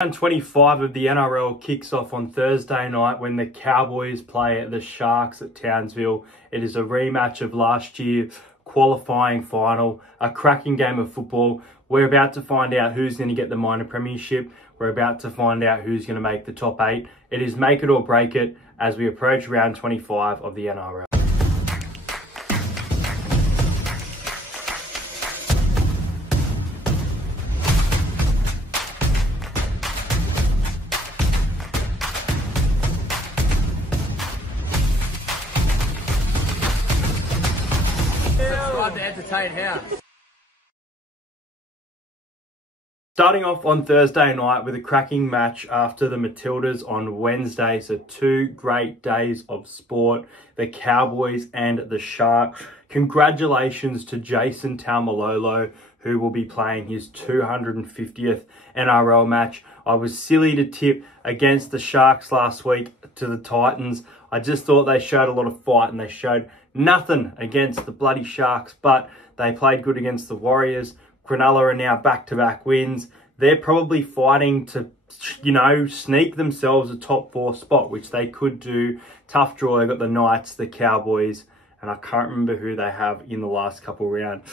Round 25 of the NRL kicks off on Thursday night when the Cowboys play the Sharks at Townsville. It is a rematch of last year's qualifying final, a cracking game of football. We're about to find out who's going to get the minor premiership. We're about to find out who's going to make the top 8. It is make it or break it as we approach round 25 of the NRL. To entertain house. Starting off on Thursday night with a cracking match after the Matildas on Wednesday. So 2 great days of sport, the Cowboys and the Sharks. Congratulations to Jason Taumalolo, who will be playing his 250th NRL match. I was silly to tip against the Sharks last week to the Titans. I just thought they showed a lot of fight and they showed nothing against the bloody Sharks, but they played good against the Warriors. Cronulla are now back-to-back wins. They're probably fighting to, sneak themselves a top 4 spot, which they could do. Tough draw. They got the Knights, the Cowboys, and I can't remember who they have in the last couple rounds.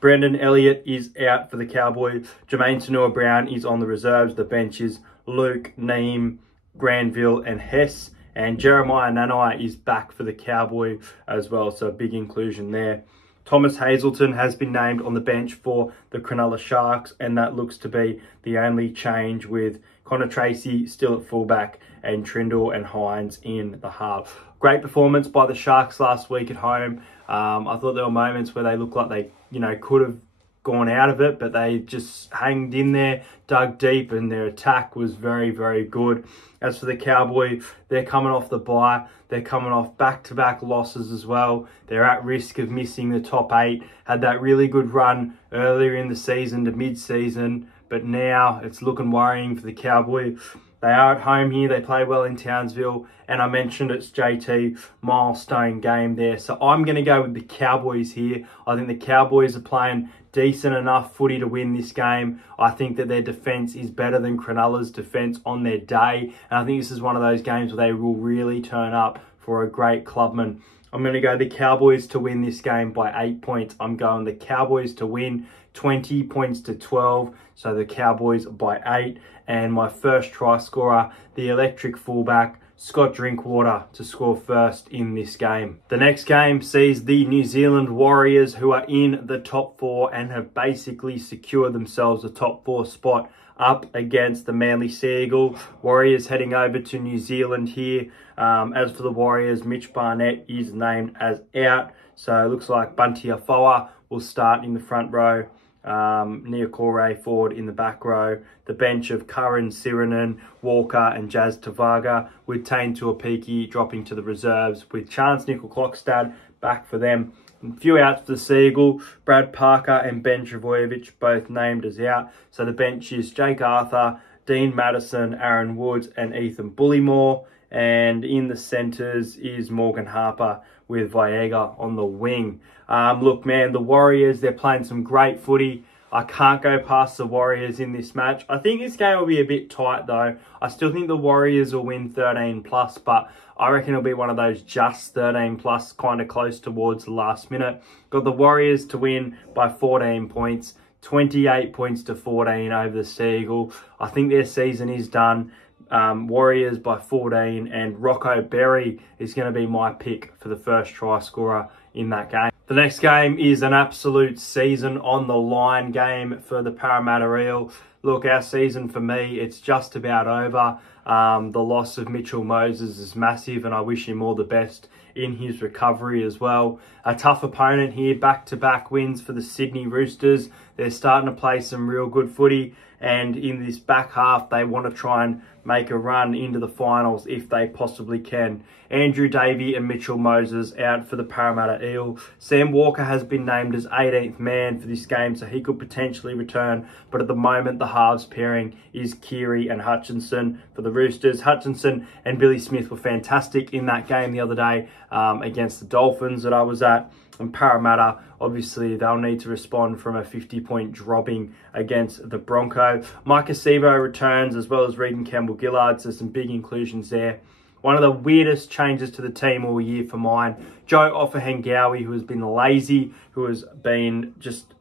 Brendan Elliott is out for the Cowboys. Jermaine Tanua-Brown is on the reserves. The benches, Luke, Neem, Granville and Hess. And Jeremiah Nanai is back for the Cowboy as well, so a big inclusion there. Thomas Hazelton has been named on the bench for the Cronulla Sharks, and that looks to be the only change, with Connor Tracy still at fullback and Trindle and Hines in the half. Great performance by the Sharks last week at home. I thought there were moments where they looked like they, could have gone out of it, but they just hanged in there, dug deep, and their attack was very, very good. As for the Cowboys, they're coming off the bye. They're coming off back-to-back losses as well. They're at risk of missing the top 8. Had that really good run earlier in the season to mid-season, but now it's looking worrying for the Cowboys. They are at home here. They play well in Townsville. And I mentioned it's JT, milestone game there. So I'm going to go with the Cowboys here. I think the Cowboys are playing decent enough footy to win this game. I think that their defence is better than Cronulla's defence on their day. And I think this is one of those games where they will really turn up for a great clubman. I'm going to go the Cowboys to win this game by 8 points. I'm going the Cowboys to win 20 points to 12. So the Cowboys by 8. And my first try scorer, the electric fullback, Scott Drinkwater, to score first in this game. The next game sees the New Zealand Warriors, who are in the top 4 and have basically secured themselves a top 4 spot, up against the Manly Seagull. Warriors heading over to New Zealand here. As for the Warriors, Mitch Barnett is named as out. So it looks like Bunty Afoa will start in the front row. Niokore forward in the back row. The bench of Curran, Sirinen, Walker and Jazz Tavaga, with Tane Tuapiki dropping to the reserves, with Chance Nickel-Clockstad back for them. A few outs for the Seagull. Brad Parker and Ben Travojevic both named as out. So the bench is Jake Arthur, Dean Madison, Aaron Woods and Ethan Bullymore. And in the centres is Morgan Harper with Viega on the wing. Look, man, the Warriors, they're playing some great footy. I can't go past the Warriors in this match. I think this game will be a bit tight, though. I still think the Warriors will win 13+, but I reckon it'll be one of those just 13+, kind of close towards the last minute. Got the Warriors to win by 14 points, 28 points to 14 over the Seagull. I think their season is done. Warriors by 14, and Rocco Berry is going to be my pick for the first try scorer in that game. The next game is an absolute season on the line game for the Parramatta Eel. Look, our season for me, it's just about over. The loss of Mitchell Moses is massive, and I wish him all the best in his recovery as well. A tough opponent here, back-to-back wins for the Sydney Roosters. They're starting to play some real good footy, and in this back half, they want to try and make a run into the finals if they possibly can. Andrew Davey and Mitchell Moses out for the Parramatta Eel. Sam Walker has been named as 18th man for this game, so he could potentially return. But at the moment, the halves pairing is Keary and Hutchinson for the Roosters. Hutchinson and Billy Smith were fantastic in that game the other day against the Dolphins that I was at. And Parramatta, obviously, they'll need to respond from a 50-point dropping against the Broncos. So Mike Acevo returns as well as Reed and Campbell-Gillard. So some big inclusions there. One of the weirdest changes to the team all year for mine, Joe Offahengawi, who has been lazy, who has been just...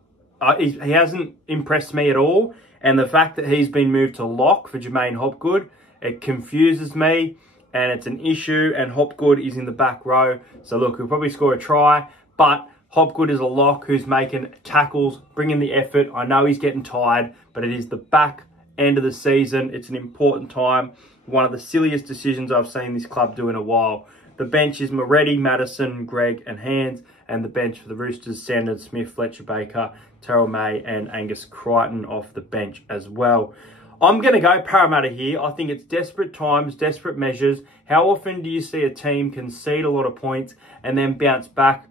he hasn't impressed me at all. And the fact that he's been moved to lock for Jermaine Hopgood, it confuses me. And it's an issue. And Hopgood is in the back row. So look, he'll probably score a try. But Hopgood is a lock who's making tackles, bringing the effort. I know he's getting tired, but it is the back end of the season. It's an important time. One of the silliest decisions I've seen this club do in a while. The bench is Moretti, Madison, Gregg and Hands. And the bench for the Roosters, Sanders, Smith, Fletcher Baker, Terrell May and Angus Crichton off the bench as well. I'm going to go Parramatta here. I think it's desperate times, desperate measures. How often do you see a team concede a lot of points and then bounce back?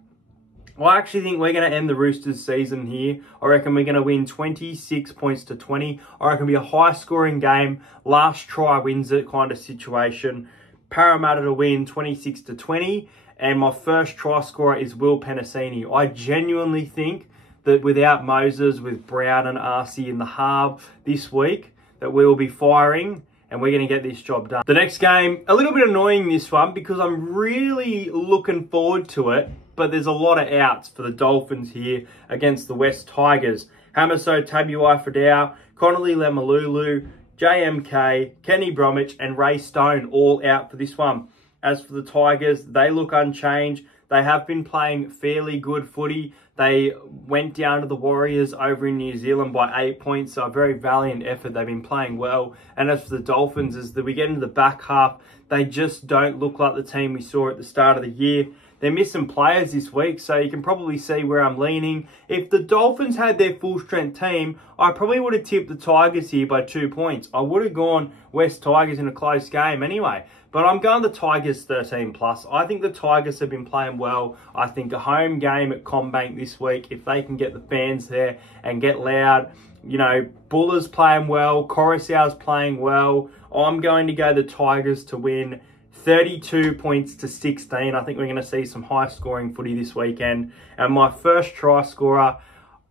I actually think we're going to end the Roosters season here. I reckon we're going to win 26 points to 20. I reckon it'll be a high-scoring game. Last try wins it kind of situation. Parramatta to win 26 to 20. And my first try scorer is Will Penasini. I genuinely think that without Moses, with Brown and Arcee in the halve this week, that we will be firing and we're going to get this job done. The next game, a little bit annoying this one because I'm really looking forward to it, but there's a lot of outs for the Dolphins here against the West Tigers. Hamiso Tabuai-Fidau, Connolly Lemalulu, JMK, Kenny Bromwich and Ray Stone all out for this one. As for the Tigers, they look unchanged. They have been playing fairly good footy. They went down to the Warriors over in New Zealand by 8 points. So a very valiant effort. They've been playing well. And as for the Dolphins, as we get into the back half, they just don't look like the team we saw at the start of the year. They're missing players this week, so you can probably see where I'm leaning. If the Dolphins had their full-strength team, I probably would have tipped the Tigers here by 2 points. I would have gone West Tigers in a close game anyway. But I'm going the Tigers 13+. I think the Tigers have been playing well. I think a home game at CommBank this week, if they can get the fans there and get loud. You know, Buller's playing well. Coruscant's playing well. I'm going to go the Tigers to win 32 points to 16. I think we're going to see some high-scoring footy this weekend. And my first try scorer,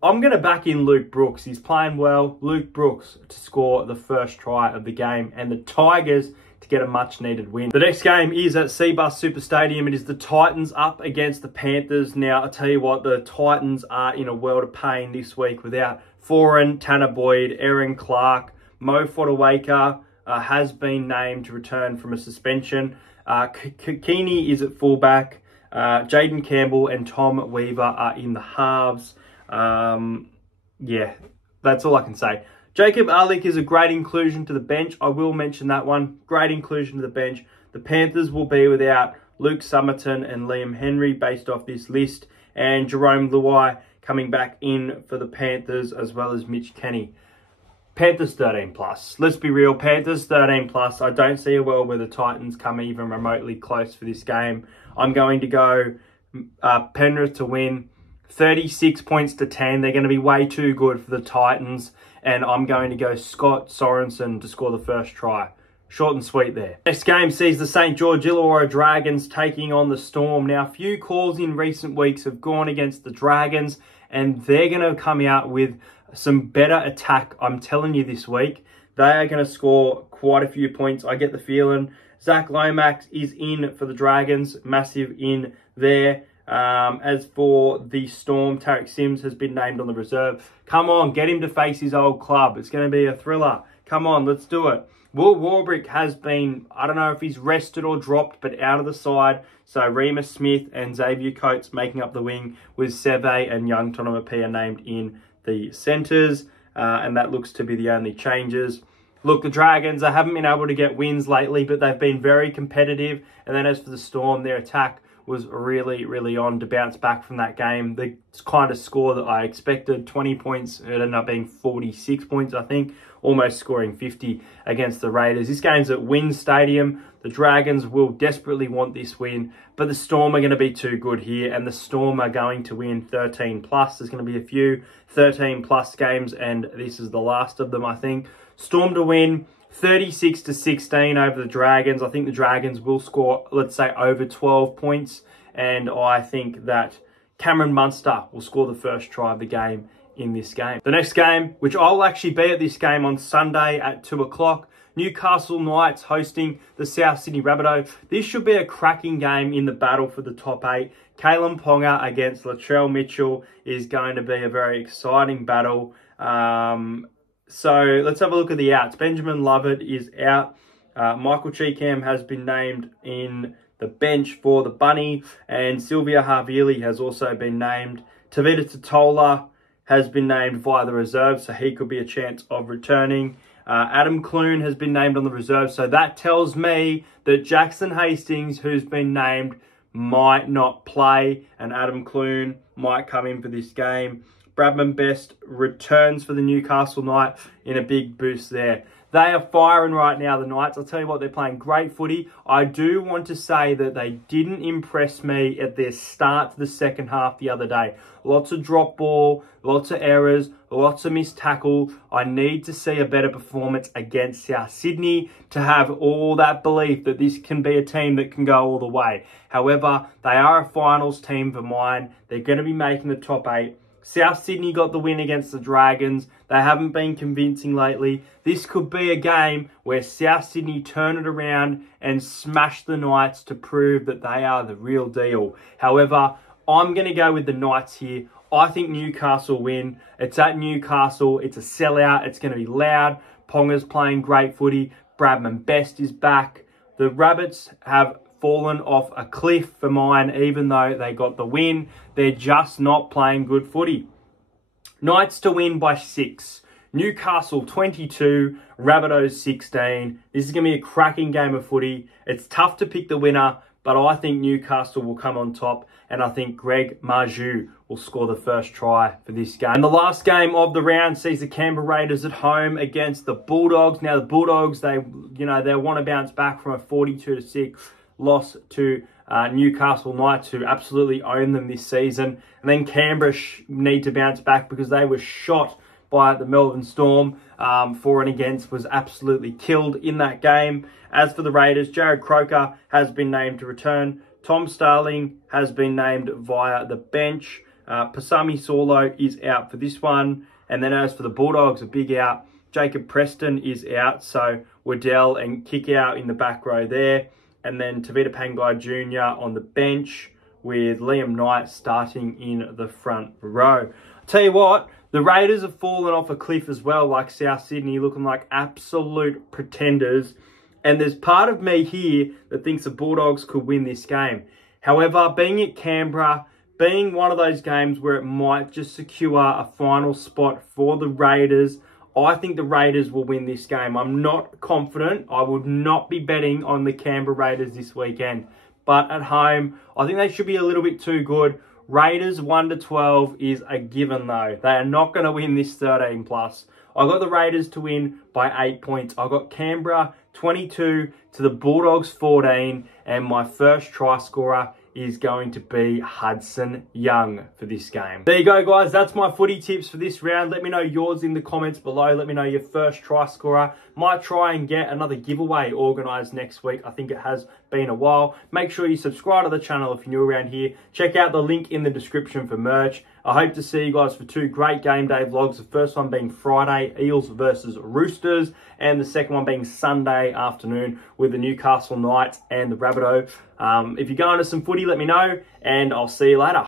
I'm going to back in Luke Brooks. He's playing well. Luke Brooks to score the first try of the game. And the Tigers to get a much-needed win. The next game is at Cbus Super Stadium. It is the Titans up against the Panthers. Now, I'll tell you what, the Titans are in a world of pain this week without Foran, Tanner Boyd, Aaron Clark, Mo Fotuaika, has been named to return from a suspension. Keeney is at fullback. Jaden Campbell and Tom Weaver are in the halves. Yeah, that's all I can say. Jacob Arlick is a great inclusion to the bench. I will mention that one. Great inclusion to the bench. The Panthers will be without Luke Summerton and Liam Henry based off this list. And Jerome Luai coming back in for the Panthers as well as Mitch Kenny. Panthers 13+. Let's be real, Panthers 13+. I don't see a world where the Titans come even remotely close for this game. I'm going to go Penrith to win 36 points to 10. They're going to be way too good for the Titans. And I'm going to go Scott Sorensen to score the first try. Short and sweet there. Next game sees the St. George Illawarra Dragons taking on the Storm. Now, a few calls in recent weeks have gone against the Dragons, and they're going to come out with some better attack, I'm telling you, this week. They are going to score quite a few points. I get the feeling. Zach Lomax is in for the Dragons. Massive in there. As for the Storm, Tarek Sims has been named on the reserve. Come on, get him to face his old club. It's going to be a thriller. Come on, let's do it. Will Warbrick has been, I don't know if he's rested or dropped, but out of the side. So Remus Smith and Xavier Coates making up the wing with Seve and Young Tonomapia named in the centres. And that looks to be the only changes. Look, the Dragons, they haven't been able to get wins lately, but they've been very competitive. And then as for the Storm, their attack was really, really on to bounce back from that game. The kind of score that I expected, 20 points, it ended up being 46 points, I think, almost scoring 50 against the Raiders. This game's at Wynn Stadium. The Dragons will desperately want this win, but the Storm are going to be too good here, and the Storm are going to win 13+. There's going to be a few 13+ games, and this is the last of them, I think. Storm to win 36-16 over the Dragons. I think the Dragons will score, let's say, over 12 points. And I think that Cameron Munster will score the first try of the game in this game. The next game, which I'll actually be at this game on Sunday at 2 o'clock, Newcastle Knights hosting the South Sydney Rabbitohs. This should be a cracking game in the battle for the top 8. Kalen Ponga against Latrell Mitchell is going to be a very exciting battle. So let's have a look at the outs. Benjamin Lovett is out. Michael Cheekham has been named in the bench for the Bunny, and Sylvia Havili has also been named. Tavita Totola has been named via the reserve, so he could be a chance of returning. Adam Clune has been named on the reserve, so that tells me that Jackson Hastings, who's been named, might not play, and Adam Clune might come in for this game. Bradman Best returns for the Newcastle Knights in a big boost there. They are firing right now, the Knights. I'll tell you what, they're playing great footy. I do want to say that they didn't impress me at their start to the second half the other day. Lots of drop ball, lots of errors, lots of missed tackle. I need to see a better performance against South Sydney to have all that belief that this can be a team that can go all the way. However, they are a finals team for mine. They're going to be making the top 8. South Sydney got the win against the Dragons. They haven't been convincing lately. This could be a game where South Sydney turn it around and smash the Knights to prove that they are the real deal. However, I'm going to go with the Knights here. I think Newcastle win. It's at Newcastle. It's a sellout. It's going to be loud. Ponga's playing great footy. Bradman Best is back. The Rabbits have fallen off a cliff for mine, even though they got the win. They're just not playing good footy. Knights to win by 6. Newcastle 22, Rabbitohs 16. This is going to be a cracking game of footy. It's tough to pick the winner, but I think Newcastle will come on top, and I think Greg Marju will score the first try for this game. And the last game of the round sees the Canberra Raiders at home against the Bulldogs. Now the Bulldogs, they want to bounce back from a 42-6 loss to Newcastle Knights, who absolutely own them this season. And then Canberra need to bounce back because they were shot by the Melbourne Storm. For and against was absolutely killed in that game. As for the Raiders, Jared Croker has been named to return. Tom Starling has been named via the bench. Pasami Saulo is out for this one. And then as for the Bulldogs, a big out. Jacob Preston is out, so Waddell and Kickout in the back row there. And then Tavita Pangai Jr. on the bench with Liam Knight starting in the front row. I'll tell you what, the Raiders have fallen off a cliff as well, like South Sydney, looking like absolute pretenders. And there's part of me here that thinks the Bulldogs could win this game. However, being at Canberra, being one of those games where it might just secure a final spot for the Raiders, I think the Raiders will win this game. I'm not confident. I would not be betting on the Canberra Raiders this weekend. But at home, I think they should be a little bit too good. Raiders 1-12 is a given though. They are not going to win this 13+. I got the Raiders to win by 8 points. I got Canberra 22 to the Bulldogs 14. And my first try scorer is going to be Hudson Young for this game. There you go, guys. That's my footy tips for this round. Let me know yours in the comments below. Let me know your first try scorer. Might try and get another giveaway organised next week. I think it has been a while. Make sure you subscribe to the channel if you're new around here. Check out the link in the description for merch. I hope to see you guys for 2 great game day vlogs. The first one being Friday, Eels versus Roosters, and the second one being Sunday afternoon with the Newcastle Knights and the Rabbitohs. If you're going to some footy, let me know, and I'll see you later.